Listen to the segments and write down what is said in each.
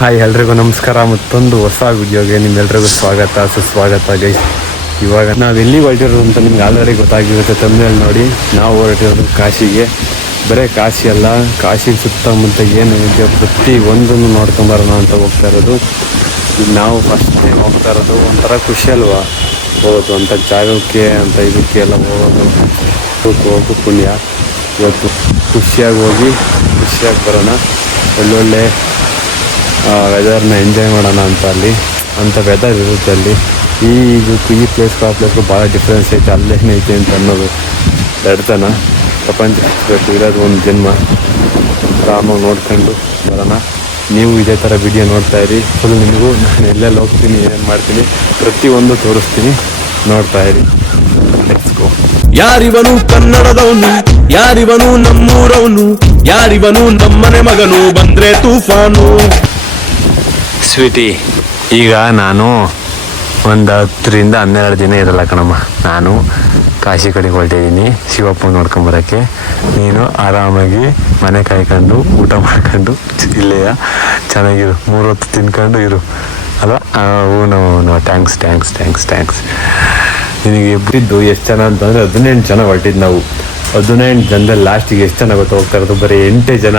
Hi ಎಲ್ರಿಗೂ ನಮಸ್ಕಾರ. ಮತ್ತೊಂದು ಹೊಸ ವಿಡಿಯೋಗೆ ನಿಮ್ಮೆಲ್ರಿಗೂ ಸ್ವಾಗತ ಸುಸ್ವಾಗತ ಗೈಸ್. ಇವಾಗ ನಾವು ಎಲ್ಲಿ ಹೊರಟಿರೋದು ಅಂತ ನಿಮ್ಗೆ ಆಲ್ರೆಡಿ ಗೊತ್ತಾಗಿರುತ್ತೆ ತಮ್ಮನೇಲಿ ನೋಡಿ. ನಾವು ಹೊರಟಿರೋದು ಕಾಶಿಗೆ. ಬರೀ ಕಾಶಿ ಅಲ್ಲ, ಕಾಶಿ ಸುತ್ತಮುತ್ತ ಏನು ಇದೆ ಪ್ರತಿ ಒಂದನ್ನು ನೋಡ್ಕೊಂಬರೋಣ ಅಂತ ಹೋಗ್ತಾ ಇರೋದು. ಈಗ ನಾವು ಫಸ್ಟ್ ಟೈಮ್ ಹೋಗ್ತಾ ಇರೋದು. ಒಂಥರ ಖುಷಿ ಅಲ್ವಾ ಹೋಗೋದು ಅಂತ ಜಾಗಕ್ಕೆ ಅಂತ ಇದಕ್ಕೆ ಎಲ್ಲ ಹೋಗು ಪುಣ್ಯ. ಇವತ್ತು ಖುಷಿಯಾಗಿ ಹೋಗಿ ಖುಷಿಯಾಗಿ ಬರೋಣ. ಒಳ್ಳೊಳ್ಳೆ ವೆದರ್ನ ಎಂಜಾಯ್ ಮಾಡೋಣ ಅಂತ ಅಲ್ಲಿ ಅಂಥ ವೆದರ್ ಇರುತ್ತೆ ಅಲ್ಲಿ. ಈ ಪ್ಲೇಸ್ಗೂ ಆ ಪ್ಲೇಸ್ಗೂ ಭಾಳ ಡಿಫ್ರೆನ್ಸ್ ಐತೆ. ಅಲ್ಲೇನೈತೆ ಅಂತ ಅನ್ನೋದು ದಡ್ತನ ಪ್ರಪಂಚ ಬೇಕು ಇರೋದು ಒಂದು ಜನ್ಮ. ಆರಾಮಾಗಿ ನೋಡ್ಕೊಂಡು ಬರೋಣ. ನೀವು ಇದೇ ಥರ ವಿಡಿಯೋ ನೋಡ್ತಾಯಿರಿ. ಫುಲ್ ನಿಮಗೂ ನಾನು ಎಲ್ಲೆಲ್ಲಿ ಹೋಗ್ತೀನಿ ಏನೇನು ಮಾಡ್ತೀನಿ ಪ್ರತಿಯೊಂದು ತೋರಿಸ್ತೀನಿ, ನೋಡ್ತಾಯಿರಿ. Let's go. ಯಾರಿವನು ಕನ್ನಡದವನು, ಯಾರಿವನು ನಮ್ಮೂರವನು, ಯಾರಿವನು ನಮ್ಮನೆ ಮಗನು, ಬಂದ್ರೆ ತೂಫಾನು. ಸ್ವೀಟಿ, ಈಗ ನಾನು ಒಂದು 10-12 ದಿನ ಇರಲ್ಲ ಕಣಮ್ಮ. ನಾನು ಕಾಶಿ ಕಡೆಗೆ ಹೊರಟಿದ್ದೀನಿ ಶಿವಪ್ಪ ನೋಡ್ಕೊಂಬರೋಕ್ಕೆ. ನೀನು ಆರಾಮಾಗಿ ಮನೆ ಕಾಯ್ಕೊಂಡು ಊಟ ಮಾಡ್ಕೊಂಡು ಇಲ್ಲೆಯ ಚೆನ್ನಾಗಿರು, 3 ಹೊತ್ತು ತಿನ್ಕೊಂಡು ಇರು ಅಲ್ವಾ? ಹ್ಞೂ ಥ್ಯಾಂಕ್ಸ್. ನಿನಗೆ ಇಬ್ಬರಿದ್ದು ಎಷ್ಟು ಜನ ಅಂತಂದರೆ 18 ಜನ ಹೊರಟಿದ್ದು ನಾವು. 18 ಜನದಲ್ಲಿ ಲಾಸ್ಟಿಗೆ ಎಷ್ಟು ಜನ ಗೊತ್ತು ಹೋಗ್ತಾ ಇರೋದು? ಬರೀ 8 ಜನ.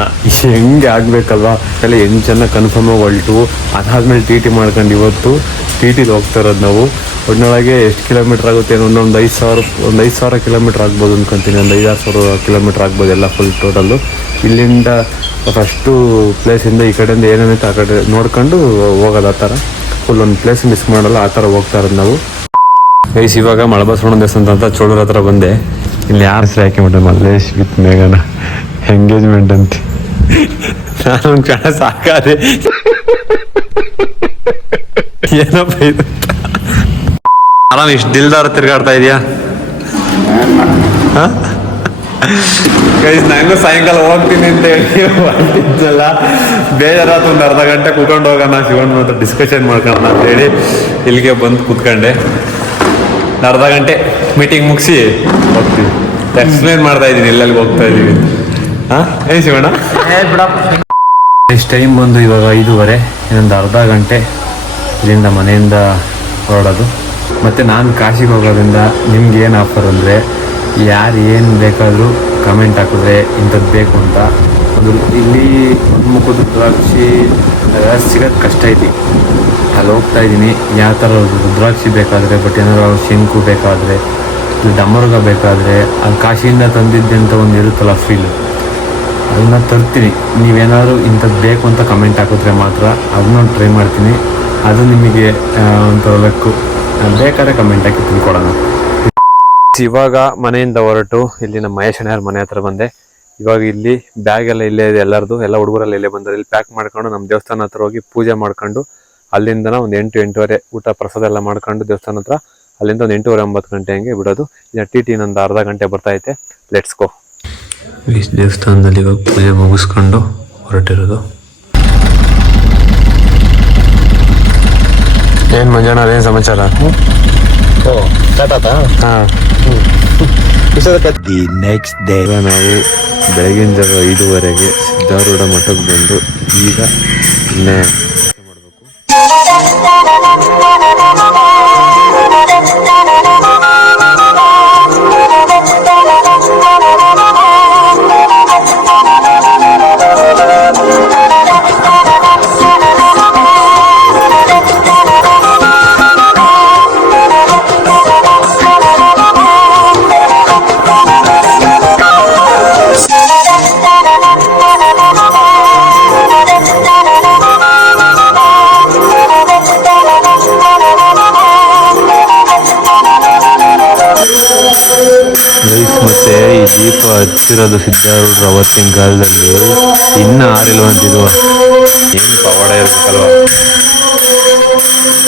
ಹೆಂಗೆ ಆಗಬೇಕಲ್ವಾ? ಎಲ್ಲ 8 ಜನ ಕನ್ಫರ್ಮಾಗಿ ಹೊರಟು ಅದಾದ್ಮೇಲೆ ಟಿ ಮಾಡ್ಕೊಂಡು ಇವತ್ತು ಟಿಲಿ ಹೋಗ್ತಾ ಇರೋದು ನಾವು. ಒಟ್ಟಿನೊಳಗೆ ಎಷ್ಟು ಕಿಲೋಮೀಟ್ರ್ ಆಗುತ್ತೆ ಏನೋ ಒಂದು 5,000 ಕಿಲೋಮೀಟ್ರ್ ಆಗ್ಬೋದು ಅನ್ಕೊತೀನಿ. ಒಂದು 5,000-6,000 ಕಿಲೋಮೀಟ್ರ್ ಆಗ್ಬೋದು ಎಲ್ಲ ಫುಲ್ ಟೋಟಲ್ಲು. ಇಲ್ಲಿಂದ ಫಸ್ಟು ಪ್ಲೇಸಿಂದ ಈ ಕಡೆಯಿಂದ ಏನೇನೈತೆ ಆ ಕಡೆ ನೋಡ್ಕೊಂಡು ಹೋಗೋದು. ಆ ಥರ ಫುಲ್ ಒಂದು ಪ್ಲೇಸ್ ಮಿಸ್ ಮಾಡಲ್ಲ, ಆ ಥರ ಹೋಗ್ತಾ ಇರೋದು ನಾವು. ಗೈಸ್, ಇವಾಗ ಮಳಬಸವಣ್ಣ ದೇವಸ್ಥಾನ ಅಂತ ಚೋಳೂರ ಹತ್ರ ಬಂದೆ. ಇಲ್ಲಿ ಯಾರು ಹೆಸರು ಹಾಕಿಬಿಟ್ಟೆ, ಮಲ್ಲೇಶ್ ವಿತ್ ಮೇಘನ ಎಂಗೇಜ್ಮೆಂಟ್ ಅಂತ. ನಾನು ಕ್ಷಣ ಸಾಕಾದೆ. ಏನಪ್ಪ ಇದು? ಆರಾಮ್ ಇಷ್ಟು ದಿಲ್ದಾರ ತಿರ್ಗಾಡ್ತಾ ಇದೆಯಾ? ಗೈಸ್, ನಂಗೂ ಸಾಯಂಕಾಲ ಹೋಗ್ತೀನಿ ಅಂತ ಹೇಳಿ ಹೊರಟಿದ್ದಲ್ಲ. ಬೇಜಾರಾತು. ಒಂದು ಅರ್ಧ ಗಂಟೆ ಕೂತ್ಕೊಂಡು ಹೋಗೋಣ, ಶಿವಣ್ಣ ಹತ್ರ ಡಿಸ್ಕಷನ್ ಮಾಡ್ಕೊಳ್ಳೋಣ ಅಂತೇಳಿ ಇಲ್ಲಿಗೆ ಬಂದು ಕೂತ್ಕೊಂಡೆ. ಅರ್ಧ ಗಂಟೆ ಮೀಟಿಂಗ್ ಮುಗಿಸಿ ಹೋಗ್ತೀವಿ. ಎಕ್ಸ್ಪ್ಲೇನ್ ಮಾಡ್ತಾ ಇದ್ದೀನಿ ಎಲ್ಲೆಲ್ಲಿ ಹೋಗ್ತಾ ಇದ್ದೀವಿ ಅಂತ. ಏನು ಶಿವಣ್ಣ? ಎಷ್ಟು ಟೈಮ್ ಬಂದು ಇವಾಗ 5:30. ಇನ್ನೊಂದು ಅರ್ಧ ಗಂಟೆ ಇಲ್ಲಿಂದ ಮನೆಯಿಂದ ಹೊರಡೋದು. ಮತ್ತು ನಾನು ಕಾಶಿಗೆ ಹೋಗೋದ್ರಿಂದ ನಿಮ್ಗೆ ಏನು ಆಫರ್ ಅಂದರೆ, ಯಾರು ಏನು ಬೇಕಾದರೂ ಕಮೆಂಟ್ ಹಾಕಿದ್ರೆ ಇಂಥದ್ದು ಬೇಕು ಅಂತ. ಅದು ಇಲ್ಲಿ ಮುಖದ ರುದ್ರಾಕ್ಷಿ ಸಿಗೋದು ಕಷ್ಟ ಐತಿ. ಅಲ್ಲಿ ಹೋಗ್ತಾ ಇದ್ದೀನಿ. ಯಾವ ಥರ ರುದ್ರಾಕ್ಷಿ ಬೇಕಾದರೆ, ಬಟ್ ಏನಾದ್ರು ಶಂಕು ಬೇಕಾದರೆ, ಡಮರುಗ ಬೇಕಾದರೆ, ಅಲ್ಲಿ ಕಾಶಿಯಿಂದ ತಂದಿದ್ದಂಥ ಒಂದು ಇರುತ್ತಲ್ಲ ಫೀಲು, ಅದನ್ನು ತರ್ತೀನಿ. ನೀವೇನಾದರೂ ಇಂಥದ್ದು ಬೇಕು ಅಂತ ಕಮೆಂಟ್ ಹಾಕಿದ್ರೆ ಮಾತ್ರ ಅದನ್ನ ಟ್ರೈ ಮಾಡ್ತೀನಿ. ಅದು ನಿಮಗೆ ಒಂಥರ ಬೇಕು. ಬೇಕಾದ್ರೆ ಕಮೆಂಟ್ ಹಾಕಿ ತಿಳ್ಕೊಡೋಣ. ಇವಾಗ ಮನೆಯಿಂದ ಹೊರಟು ಇಲ್ಲಿ ನಮ್ಮ ಮಹೇಶಣ್ಣವ್ರ ಮನೆ ಹತ್ರ ಬಂದೆ. ಇವಾಗ ಇಲ್ಲಿ ಬ್ಯಾಗ್ ಎಲ್ಲ ಇಲ್ಲೇ ಇದೆ ಎಲ್ಲರದು. ಎಲ್ಲ ಹುಡುಗರೆಲ್ಲ ಇಲ್ಲೇ ಬಂದರೆ ಇಲ್ಲಿ ಪ್ಯಾಕ್ ಮಾಡ್ಕೊಂಡು ನಮ್ಮ ದೇವಸ್ಥಾನ ಹತ್ರ ಹೋಗಿ ಪೂಜೆ ಮಾಡ್ಕೊಂಡು ಅಲ್ಲಿಂದ ಒಂದು 8-8:30 ಊಟ ಪ್ರಸಾದ ಎಲ್ಲ ಮಾಡ್ಕೊಂಡು ದೇವಸ್ಥಾನ ಹತ್ರ ಅಲ್ಲಿಂದ ಒಂದು 8:30-9 ಗಂಟೆ ಹಂಗೆ ಬಿಡೋದು. ಇನ್ನು ಟಿ ಒಂದು ಅರ್ಧ ಗಂಟೆ ಬರ್ತೈತೆ. Let's go. ಈ ದೇವಸ್ಥಾನದಲ್ಲಿ ಇವಾಗ ಪೂಜೆ ಮುಗಿಸ್ಕೊಂಡು ಹೊರಟಿರೋದು. ಏನು ಮಂಜಣ್ಣ, ಅದೇನು ಸಮಾಚಾರ? ದಿ ನೆಕ್ಸ್ಟ್ ಡೇ ನಾವು ಬೆಳಗಿನ ಜಾವ 5:30 ಸಿದ್ಧಾರೂಢ ಮಠಕ್ಕೆ ಬಂದು ಈಗ ಇನ್ನೇ ಮಾಡಬೇಕು. ಮತ್ತೆ ಈ ದೀಪ ಹಚ್ಚಿರೋದು ಸಿದ್ಧಾರೂಢರು ಅವತ್ತಿನ ಕಾಲದಲ್ಲಿ ಇನ್ನೂ ಆರಿಲ್ವಂತಿದ್ವು. ಏನು ಪವಾಡ ಇರ್ಬೇಕಲ್ವ?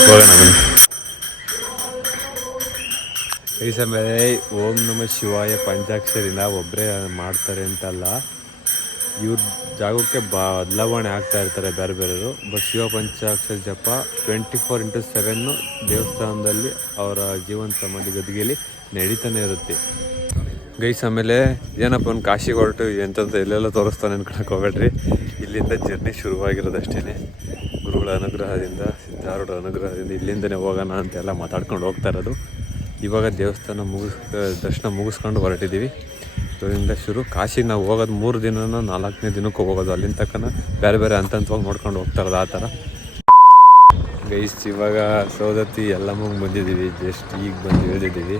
ಹೋಗೋಣ ಬನ್ನಿ. ಈ ಸಮಯ ಓಂ ನಮಃ ಶಿವಾಯ ಪಂಚಾಕ್ಷರಿನ ಒಬ್ಬರೇ ಮಾಡ್ತಾರೆ ಅಂತಲ್ಲ, ಇವ್ರ ಜಾಗಕ್ಕೆ ಬದಲಾವಣೆ ಆಗ್ತಾ ಇರ್ತಾರೆ ಬೇರೆ ಬೇರೆಯವರು. ಬಟ್ ಶಿವ ಪಂಚಾಕ್ಷರಿ ಜಪ 24/7 ದೇವಸ್ಥಾನದಲ್ಲಿ ಅವರ ಜೀವನ ಸಮಾಧಿ ಗದ್ದಿಗೆಯಲ್ಲಿ ನಡೀತಾನೆ ಇರುತ್ತೆ ಗೈಸ್. ಆಮೇಲೆ ಏನಪ್ಪ ಒಂದು ಕಾಶಿಗೆ ಹೊರಟು ಎಂಥದ್ದು ಎಲ್ಲೆಲ್ಲ ತೋರಿಸ್ತಾನೆ ಅನ್ಕೊಳಕ್ಕೆ ಹೋಗ್ಬೇಡ್ರಿ. ಇಲ್ಲಿಂದ ಜರ್ನಿ ಶುರುವಾಗಿರೋದಷ್ಟೇ. ಗುರುಗಳ ಅನುಗ್ರಹದಿಂದ, ಸಿದ್ಧಾರೂಢ ಅನುಗ್ರಹದಿಂದ ಇಲ್ಲಿಂದನೇ ಹೋಗೋಣ ಅಂತೆಲ್ಲ ಮಾತಾಡ್ಕೊಂಡು ಹೋಗ್ತಾ ಇರೋದು. ಇವಾಗ ದೇವಸ್ಥಾನ ದರ್ಶನ ಮುಗಿಸ್ಕೊಂಡು ಹೊರಟಿದ್ದೀವಿ. ಇದರಿಂದ ಶುರು ಕಾಶಿಗೆ ನಾವು ಹೋಗೋದು 3 ದಿನನೋ 4ನೇ ದಿನಕ್ಕೂ ಹೋಗೋದು. ಅಲ್ಲಿಂದ ತಕ್ಕನ ಬೇರೆ ಬೇರೆ ಹಂತವಾಗಿ ನೋಡ್ಕೊಂಡು ಹೋಗ್ತಾ ಇರೋದು ಆ ಥರ. ಗೈಸ್ ಇವಾಗ ಸೌದತ್ತಿ ಎಲ್ಲ ಬಂದಿದ್ದೀವಿ. ಜಸ್ಟ್ ಈಗ ಬಂದು ಇಳಿದಿದ್ದೀವಿ.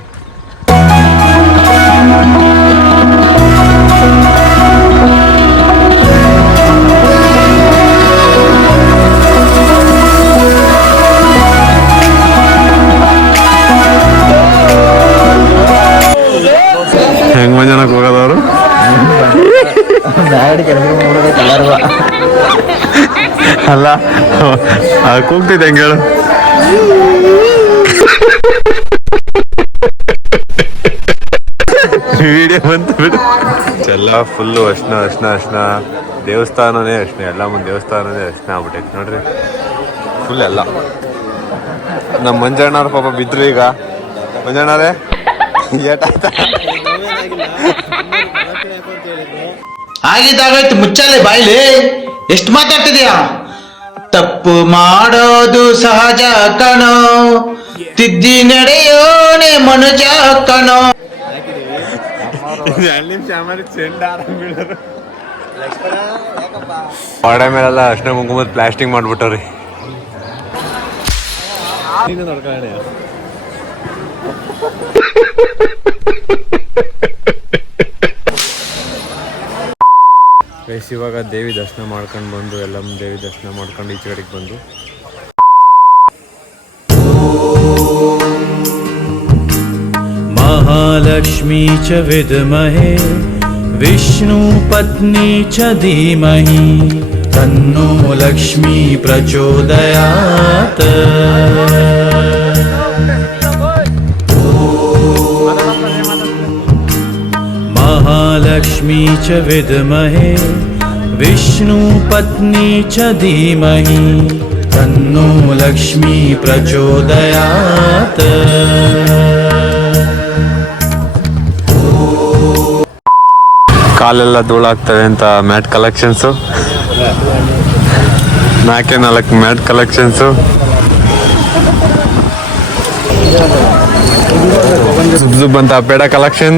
ಹೆಂಗ್ ಮಂಜನಕ್ಕೆ ಹೋಗೋದವರು ಅಲ್ಲ ಕೂಗ್ತಿದ್ದೆ ಹೆಂಗ ಹೇಳು. ವಿಡಿಯೋ ಬಂತು ಬಿಡು. ಎಲ್ಲ ಫುಲ್ಲು ಅರ್ಶನ ದೇವಸ್ಥಾನನೇ ಅರ್ಶನ, ಎಲ್ಲ ಮುಂದೆ ದೇವಸ್ಥಾನನೇ ಅರ್ಶನ ಆಗ್ಬಿಟ್ಟೈತೆ ನೋಡ್ರಿ ಫುಲ್ ಎಲ್ಲ. ನಮ್ಮ ಮಂಜಣ್ಣವ್ರ ಪಾಪ ಬಿದ್ರು ಈಗ. ಮಂಜಣ್ಣರೇ ಏಟಾಯ್ತ ಆಗಿದ್ದಾಗಾಯ್ತು, ಮುಚ್ಚಾಲೆ ಬಾಯ್ಲಿ. ಎಷ್ಟು ಮಾತಾಡ್ತಿದೀಯ? ತಪ್ಪು ಮಾಡೋದು ಸಹಜ ಕಣೋ, ತಿದ್ದಿ ನಡೆಯೋನೆ ಮನುಜ ಕಣೋ. ವಾಡೆ ಮೇಲೆಲ್ಲ ಅರ್ಶನ ಕುಂಕುಮದ ಪ್ಲಾಸ್ಟಿಂಗ್ ಮಾಡ್ಬಿಟ್ಟವ್ರಿ. ಗೈಸ್ ಇವಾಗ ದೇವಿ ದರ್ಶನ ಮಾಡ್ಕೊಂಡು ಬಂದು, ಎಲ್ಲ ದೇವಿ ದರ್ಶನ ಮಾಡ್ಕೊಂಡು ಈಚೆ ಕಡೆಗೆ ಬಂದು महालक्ष्मी च विद्महे विष्णु पत्नी च धीमहि तन्नो लक्ष्मी प्रचोदयात्। महालक्ष्मी च विद्महे विष्णु पत्नी च धीमहि तन्नो लक्ष्मी प्रचोदयात्। ಕಾಲೆಲ್ಲ ಧೂಳಾಗ್ತವೆ ಅಂತ ಮ್ಯಾಟ್ ಕಲೆಕ್ಷನ್ಸು, 4 ಮ್ಯಾಟ್ ಕಲೆಕ್ಷನ್ಸು. ಜುಬ್ ಅಂತ ಪೇಡ ಕಲೆಕ್ಷನ್.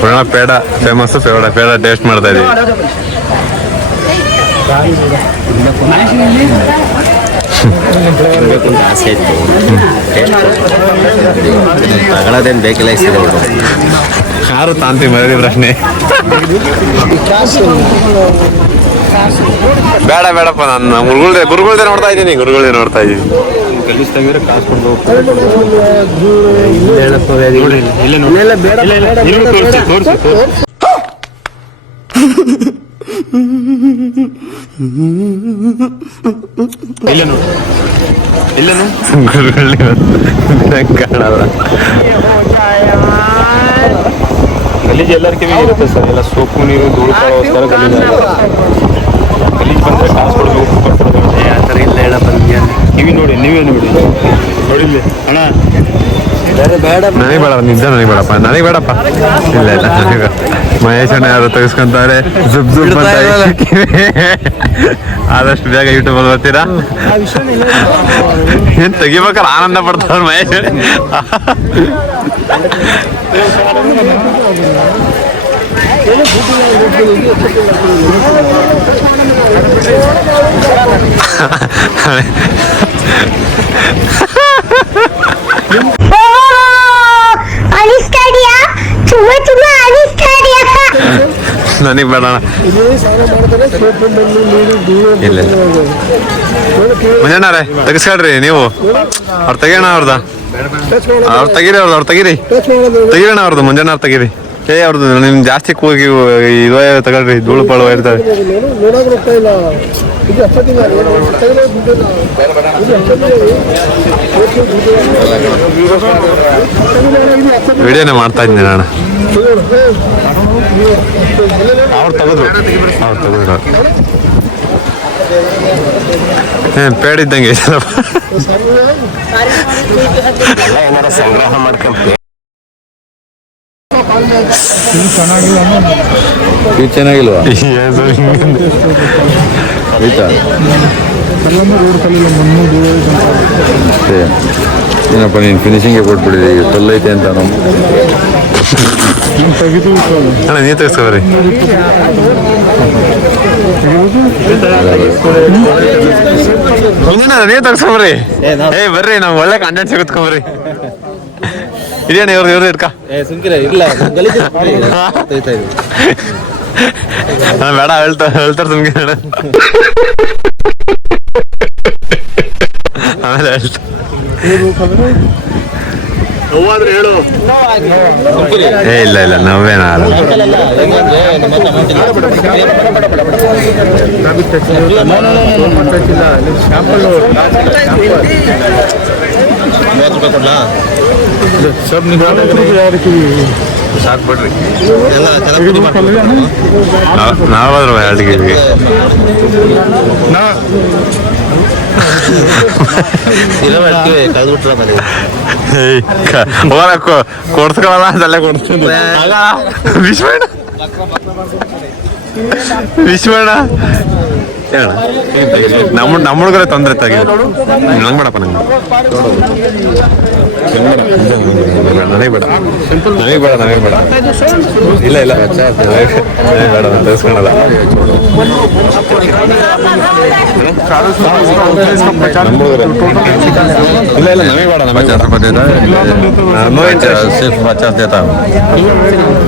ಪುರಾಣ ಪೇಡ ಫೇಮಸ್. ಪೇಡ ಟೇಸ್ಟ್ ಮಾಡ್ತಾ ಇದೀವಿ. ಆಸೆ ಇತ್ತು, ತಗೊಳ್ಳೋದೇನು ಬೇಕಿಲ್ಲ. ಯಾರು ತಾಂತಿ ಮರದಿ ಪ್ರಶ್ನೆ. ಬೇಡಪ್ಪ, ನಾನು ಗುರುಗಳ್ದೆ ನೋಡ್ತಾ ಇದ್ದೀನಿ. ಕಾಣಲ್ಲ. ಗಲೀಜು ಎಲ್ಲರಿಗೂ ಇರುತ್ತೆ ಸರ್. ಎಲ್ಲ ಸೋಪು ನೀರು ಧೂಳುಗೋಸ್ಕರ ಗಲೀಜು ಬಂದರೆ ಕಾಸು ಕೊಡಬೇಕು. ಆ ಥರ ಇಲ್ಲ ಹೇಳಪ್ಪ. ಕಿವಿ ನೋಡಿ, ನೀವೇ ನೋಡಿಲ್ಲ ಅಣ್ಣ. ನನಗೆ ಬೇಡ, ನಿಜ ನನಗೆ ಬೇಡಪ್ಪ, ನನಗೆ ಬೇಡಪ್ಪ. ಇಲ್ಲ ನನಗೆ ಮಹೇಶಣ್ಣ ಯಾರು ತೆಗೆಸ್ಕೊಂತಾರೆ. ಜುಬ್ ಅಂತ ಆದಷ್ಟು ಬೇಗ ಯೂಟ್ಯೂಬಲ್ಲಿ ಬರ್ತೀರಾ. ಏನ್ ತೆಗಿಬೇಕಾದ್ರೆ ಆನಂದ ಪಡ್ತಾವ್ರ ಮಹೇಶಣ್ಣ. ನನಗೆ ಬೇಡ. ಇಲ್ಲ ಮಂಜಣ್ಣರೇ ತೆಗಿಸ್ಕೊಳ್ರಿ ನೀವು. ಅವ್ರು ತೆಗಿಯೋಣ ಅವ್ರದ್ದು. ಅವ್ರು ತೆಗೀರಿ ತೆಗಿರೋಣ ಅವ್ರದ್ದು. ಮಂಜಣ್ಣ ತೆಗೀರಿ. ಅವ್ರದ್ದು ನಿಮ್ಗೆ ಜಾಸ್ತಿ ಕೂಗಿ ಇದು ತಗೊಳ್ರಿ. ಧೂಳು ಪಾಳು ಇರ್ತವೆ. ವಿಡಿಯೋನೇ ಮಾಡ್ತಾ ಇದ್ದೀನಿ ನಾನು. ಅವ್ರು ತೆಗೆದ್ರು ಪೇಡ ಇದ್ದಂಗೆ ಏನಾರ ಸಂಗ್ರಹ ಮಾಡ್ಕೊಂಡು ಇದು ಚೆನ್ನಾಗಿಲ್ವಾ ಆಯ್ತಾ ಏನಪ್ಪ ನೀನು ಫಿನಿಶಿಂಗ್ಗೆ ಕೊಟ್ಬಿಡಿದೆ ಈಗ ತೊಲ್ಲೈತೆ ಅಂತ ನಾವು ಅಣ್ಣ ನೀರು ತೆಗೆಸ್ಕೊಬರ್ರಿ ಹಿಂಗಣ್ಣ ನೀರು ತೆಗೆಸ್ಕೊಬರ್ರಿ ಬರ್ರಿ ನಾವು ಒಳ್ಳೆ ಕಂಟೆಂಟ್ ಸಿಗುತ್ಕೊಂಬರ್ರಿ ಇದೇಣ ಇವ್ರದ್ದು ಇಟ್ಕ ಬೇಡ ಹೇಳ್ತಾರೆ ಸುಮ್ಗೆ ಆಮೇಲೆ ಹೇಳ್ತಾ ಇಲ್ಲ ಇಲ್ಲ ನಾವೇನ ಸಾಕ್ಬಿಡ್ರಿ ನಾವಾದ್ರು ಅಡಿಗೆ ಕೊಡ್ಸ್ಕೊಳಲ್ಲ ಅದಲ್ಲೇ ಕೊಡ್ಸ್ಕೊಂಡು ವಿಶ್ವಣ್ಣ ಹೇಳ ನಮ್ಮ ಹುಡುಗರೇ ತೊಂದರೆ ತೆಗಿದೆ ನಂಗೆ ಬೇಡಪ್ಪ ನಂಗೆ ನನಗೆ ಬೇಡ ನನಗೆ ಬೇಡ ನನಗೆ ಬೇಡ ಇಲ್ಲ ಇಲ್ಲ ನನಗೆ ಬೇಡ ತೆಗೆಸ್ಕೊಳಲ್ಲ ಇಲ್ಲ ಇಲ್ಲ ನಮಗೆ ಬೇಡ ನಮಗೆ सिर्फ 50 देता हूँ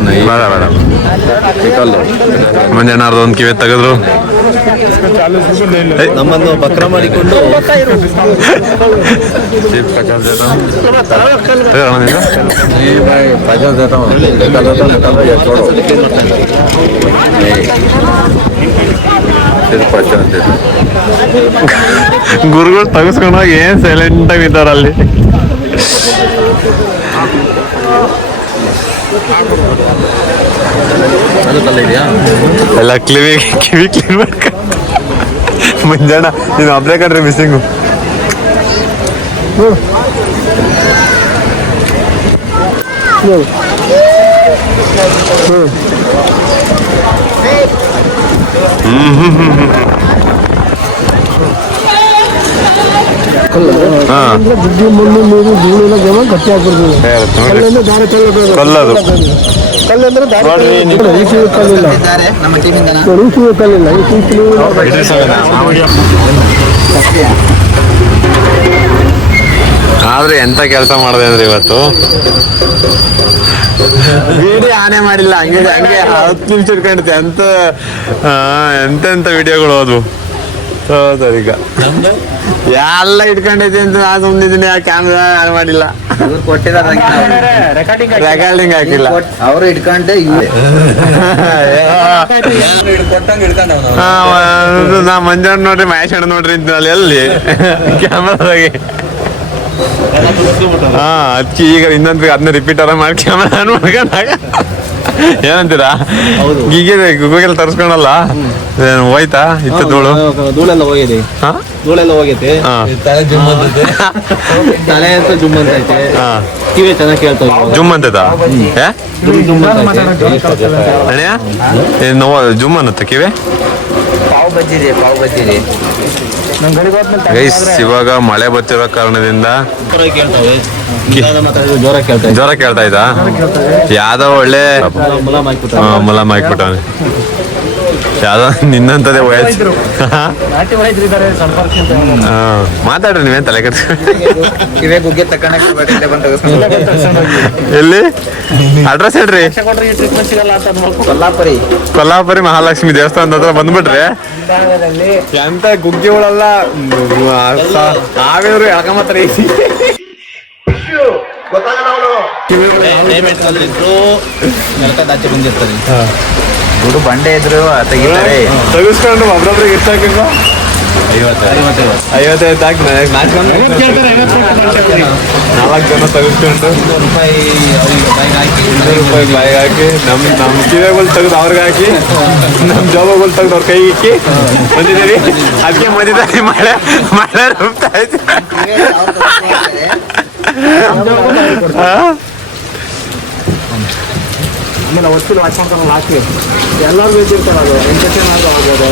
नहीं ಬೇಡ ಬೇಡ ನಿಕಲ್ ಮಂಜಣ್ಣಾರ್ದು ಒಂದು ಕಿವಿ ತೆಗೆದ್ರು ನಮ್ಮನ್ನು ಬಕ್ರ ಮಾಡಿಕೊಂಡು सिर्फ 50 देता हूँ नहीं मैं 50 देता हूँ निकल ये छोड़ो सिर्फ 50 देता हूँ ಗುರುಗಳು ತೆಗೆಸ್ಕೊಂಡಾಗ ಏನ್ ಸೈಲೆಂಟ್ ಆಗಿ ಇದ್ದಾರ ಅಲ್ಲಿ ಎಲ್ಲ ಕಿವಿ ಕ್ಲೀನ್ ಮಾಡ್ಕ ಮುಂಜಾನೆ ನೀನು ಒಬ್ರೇ ಕಣ್ರಿ ಮಿಸ್ಸಿಂಗು ಬುದ್ಧಿ ಮಣ್ಣು ನೀರು ಧೂಳೆಲ್ಲ ಜಮ ಗಟ್ಟಿ ಆಗ್ಬಿಡ್ತೀವಿ ಕಲ್ಲದು ಕಲ್ಲಂದ್ರೆ ಈಸಿಗೆ ಕಲ್ಲಿಲ್ಲ ಈಸಿಗೆ ಕಲ್ಲಿಲ್ಲ ಆದ್ರೆ ಎಂತ ಕೆಲಸ ಮಾಡಿದೆ ಅಂದ್ರೆ ಇವತ್ತು ವಿಡಿಯೋ ಆನೆ ಮಾಡಿಲ್ಲ ಹಂಗೆ ಹಂಗೆ 10 ನಿಮಿಷ ಇಟ್ಕೊಂಡಿದ್ದೆ ಎಂತೆಂತ ವಿಡಿಯೋಗಳು ಹೋದ್ವು ಸರಿಗ ಎಲ್ಲ ಇಟ್ಕೊಂಡಿದ್ದೆ ಅಂತ ನಾ ಸುಮ್ಮನಿದ್ದೀನಿ ಕ್ಯಾಮ್ರಾ ಆನ್ ಮಾಡಿಲ್ಲ ರೆಕಾರ್ಡಿಂಗ್ ಹಾಕಿಲ್ಲ ಅವರು ಇಟ್ಕೊಂಡೆ ನಾ ಮಂಜಣ್ಣ ನೋಡ್ರಿ ಮಹೇಶ್ ಅಣ್ಣ ನೋಡ್ರಿ ಅಲ್ಲಿ ಎಲ್ಲಿ ಕ್ಯಾಮ್ರಾದಾಗೆ ಅದಕ್ಕೆ ಈಗ ಇನ್ನೊಂದು ಅದನ್ನ ರಿಪೀಟ್ ಮಾಡಿ ಕ್ಯಾಮ್ರಾ ಆನ್ ಮಾಡ್ಕೊಂಡಾಗ ಏನಂತೀರಾ ಈಗ ಗೂಗಲ್ ತರ್ಸ್ಕೊಳಲ್ಲ ಹೋಯ್ತಾ ಇತ್ತು ಧೂಳೆಲ್ಲ ಹೋಗಿದೆ ಧೂಳೆಲ್ಲ ಹೋಗೈತೆ ತಲೆ ಅಂತ ಜುಮ್ ಅಂತ ಐತೆ ಕಿವಿ ಚೆನ್ನಾಗಿ ಕೇಳ್ತಾ ಜುಮ್ ಅಂತದ ಅಣ್ಣ ಜುಮ್ ಅನ್ನತ್ತ ಕಿವಿ ಗೈಸ್ ಇವಾಗ ಮಳೆ ಬರ್ತಿರೋ ಕಾರಣದಿಂದ ಜ್ವರ ಕೇಳ್ತಾ ಇದ್ದ ಯಾವ್ದೋ ಒಳ್ಳೆ ಮುಲಾಮ್ ಹಾಕ್ಬಿಟ್ಟವನೆ ಯಾವ್ದೋ ನಿನ್ನಂತದೇ ವಯಸ್ಸು ಮಾತಾಡ್ರಿ ನೀವೇನ್ ತಲೆ ಕೆಡ್ಸ ಎಲ್ಲಿ ಅಡ್ರೆಸ್ ಹೇಳ್ರಿ ಕೊಲ್ಲಾಪುರಿ ಮಹಾಲಕ್ಷ್ಮಿ ದೇವಸ್ಥಾನದ ಹತ್ರ ಬಂದ್ಬಿಟ್ರಿ ಎಂತ ಗುಗ್ಗಿಗಳಲ್ಲ ನಾವೇವ್ರು ಎಳ್ಕೊಂಬತ್ತಾರೆ ಬಂದಿರ್ತಾರೆ ದುಡ್ಡು ಬಂಡೆ ಇದ್ರು ತೆಗಿತಾರೆ ತೆಗಿಸ್ಕೊಂಡು ಒಬ್ರೊಬ್ರಿಗೆ ಇರ್ತಾಕಿಂಗ 55 ಹಾಕಿ 4 ಜನ ತೆಗಿಸ್ಕೊಂಡು ₹100 ಬಾಯಿಗೆ ಹಾಕಿ ನಮ್ಮ ಕಿವಿಗಳು ತೆಗೆದು ಅವ್ರಿಗೆ ಹಾಕಿ ನಮ್ಮ ಜಾಬಗಳು ತೆಗೆದು ಅವ್ರ ಕೈಗೆ ಇಕ್ಕಿ ಬಂದಿದ್ದೀವಿ ಅದಕ್ಕೆ ಮಧ್ಯದಲ್ಲಿ ಮಳೆ ರುಬ್ತಾ ಇತ್ತು ಆದ್ಮೇಲೆ ಹೊತ್ತಿಲ್ಲ ಹಾಕ್ಕೊಂತಾರಲ್ಲ ಹಾಕಿ ಎಲ್ಲರೂ ಬೇಕಿರ್ತಾರೆ ಅದು ಇನ್ಫೆಕ್ಷನ್ ಆದ್ರೂ ಆಗ್ಬೋದು